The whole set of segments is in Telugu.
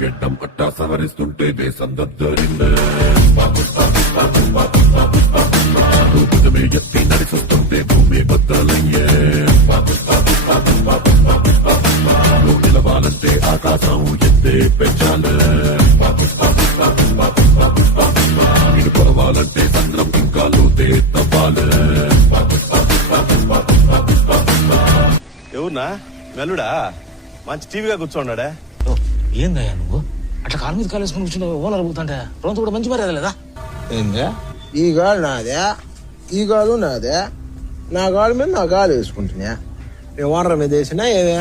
గెడ్డం పట్టా సవరిస్తుంటే దేశం దద్దరిందే భుజమే ఎత్తి నడిచొస్తుంటే భూమి బద్దలయ్యే నువ్వు నిలవాలంటే ఆకాశం ఎత్తే పెంచాలే ఇది పొరవాలంటే సంద్రం ఇంకా లోతే తవ్వాలే. ఎవరునా వెల్లుడా మంచి టీవీగా కూర్చోన్నాడా? ఏందయ్యా నువ్వు అట్లా కాలు మీద కాలేసుకుని కూర్చుని ఓనర్ అడుగుతుంటే రోజు కూడా మంచి మర్యాద లేదా? ఏందా ఈ గాలు నాదే, ఈ గాలు నాదే, నా గాలు మీద నా గాలు వేసుకుంటున్నా. నేను ఓనర్ మీద వేసినా ఏమే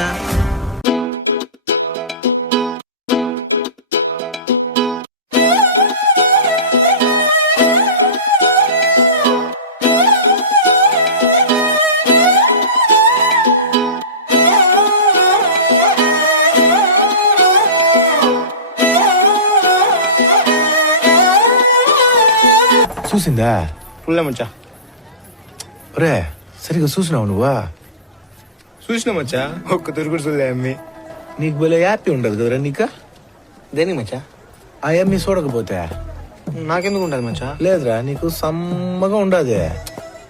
చూసిందా? పుల్లే మచ్చా. రే సరిగా చూసినావు నువ్వా? చూసినా మచ్చా, ఒక్క తిరుగుడు చూడలే అమ్మి. నీకు భలే హ్యాపీ ఉండదు కదరా నీక? దేనికి మచ్చా? ఆ అమ్మి చూడకపోతే నాకెందుకు ఉండదు మచ్చా? లేదురా, నీకు సమ్మగా ఉండదే.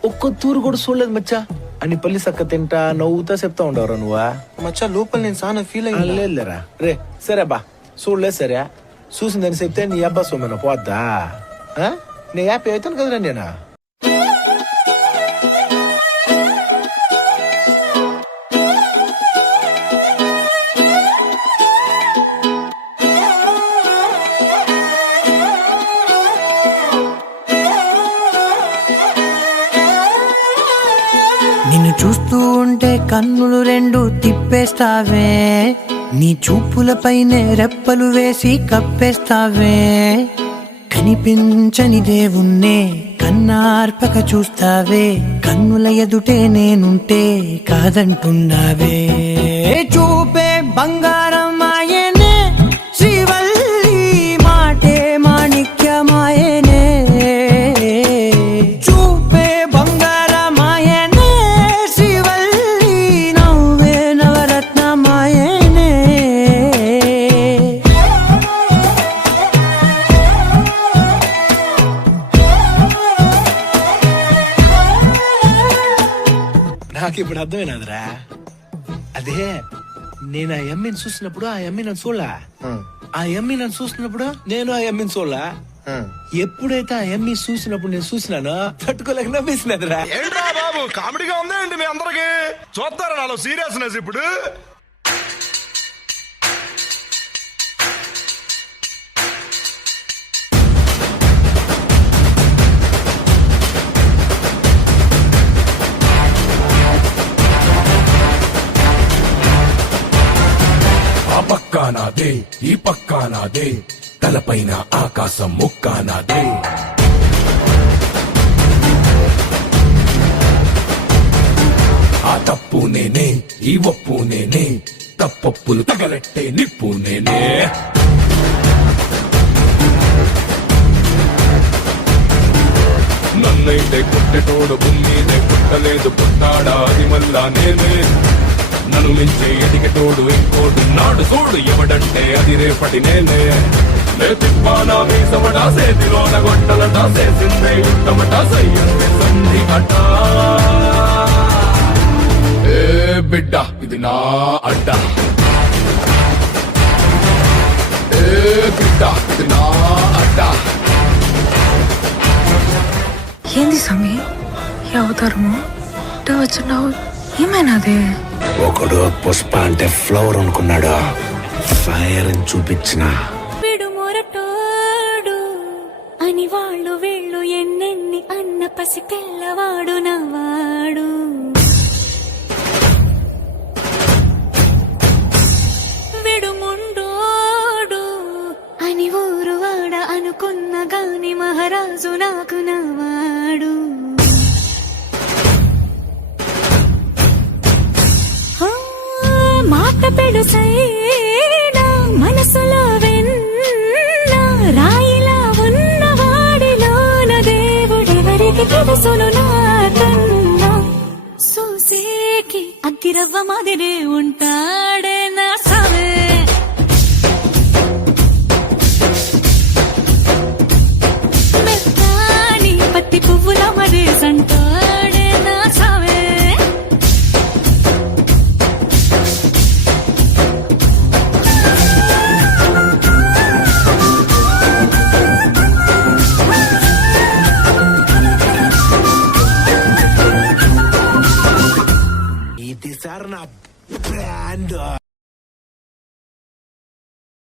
ఒక్క తూరు కూడా చూడలేదు మచ్చా. అని పల్లి సక్క తింటా నవ్వుతా చెప్తా ఉండవరా నువ్వా? మచ్చా లోపల నేను చాలా ఫీల్ అయ్యి లేదులేరా. రే సరే బా, చూడలేదు సరే. చూసిందని చెప్తే నీ అబ్బా సొమ్మెన పోద్దా? నీ హ్యాపీ అవుతాను కదరా నేను. నిన్ను చూస్తూ ఉంటే కన్నులు రెండు తిప్పేస్తావే, నీ చూపులపైనే రెప్పలు వేసి కప్పేస్తావే. కనిపించని దేవుణ్ణే కన్నార్పక చూస్తావే, కన్నుల ఎదుటే నేనుంటే కాదంటున్నావే. చూపే బంగారం ఆయనే, శ్రీవల్లి మాటే మాణిక్యమాయనే. చూపే బంగారమాయనే, శ్రీవల్లి నవ్వే నవరత్నమాయనే. నాకు ఇప్పుడు అర్థమైనదిరా. అదే నేను ఆ ఎమ్మిని చూసినప్పుడు ఆ ఎమ్మి నన్ను చూడలా, ఆ ఎమ్మి నన్ను చూసినప్పుడు నేను ఆ ఎమ్మిని చూడలా. ఎప్పుడైతే ఆ ఎమ్మి చూసినప్పుడు నేను చూసినానో తట్టుకోలేక నవ్వేసినదిరా. ఏంట్రా బాబు కామెడీగా ఉందా ఏంటి మీ అందరికి? చూస్తారా నాలో సీరియస్నెస్ ఇప్పుడు? ఆ పక్కా నాదే, ఈ పక్కా నాదే, తలపైన ఆకాశం ముక్కా నాదే. ఆ తప్పు నేనే, ఈ ఒప్పు నేనే, తప్పప్పులు తగలెట్టే నిప్పు నేనే. నన్నైతే పుట్టెటోడు భూమిదే పుట్టలేదు, పుట్టాడా అది మళ్ళా నేనే. నన్ను మించే ఎదిగటోడు ఇంకోడు నాడు చూడు, ఎవడంటే అది రేపటి నేనే. తిప్పానా మీసమటా సేతిలోన గొట్టలట, చేసిందే యుద్ధమట, సయ్యందే సంధి అట. ఏ బిడ్డ ఇది నా అడ్డ, ఏ బిడ్డ ఇది నా అడ్డ. ఏంది స్వామి ఈ అవతారము? వచ్చినావు ఏమైనాదే? ఒకడు పుష్ప అంటే ఫ్లవర్ అనుకున్నాడు, ఫైర్ అని చూపించిన. వీడు మొరటోడు అని వాళ్ళు వీళ్ళు ఎన్నెన్ని అన్న పసి పిల్లవాడు నవ్వాడు. వీడు ముండోడు అని ఊరు వాడ అనుకున్న గాని మహారాజు నాకు నవ్వాడు. మాట పెడుసైనా మనసు అగ్గిరవ్వ మాదిరే ఉంటాడే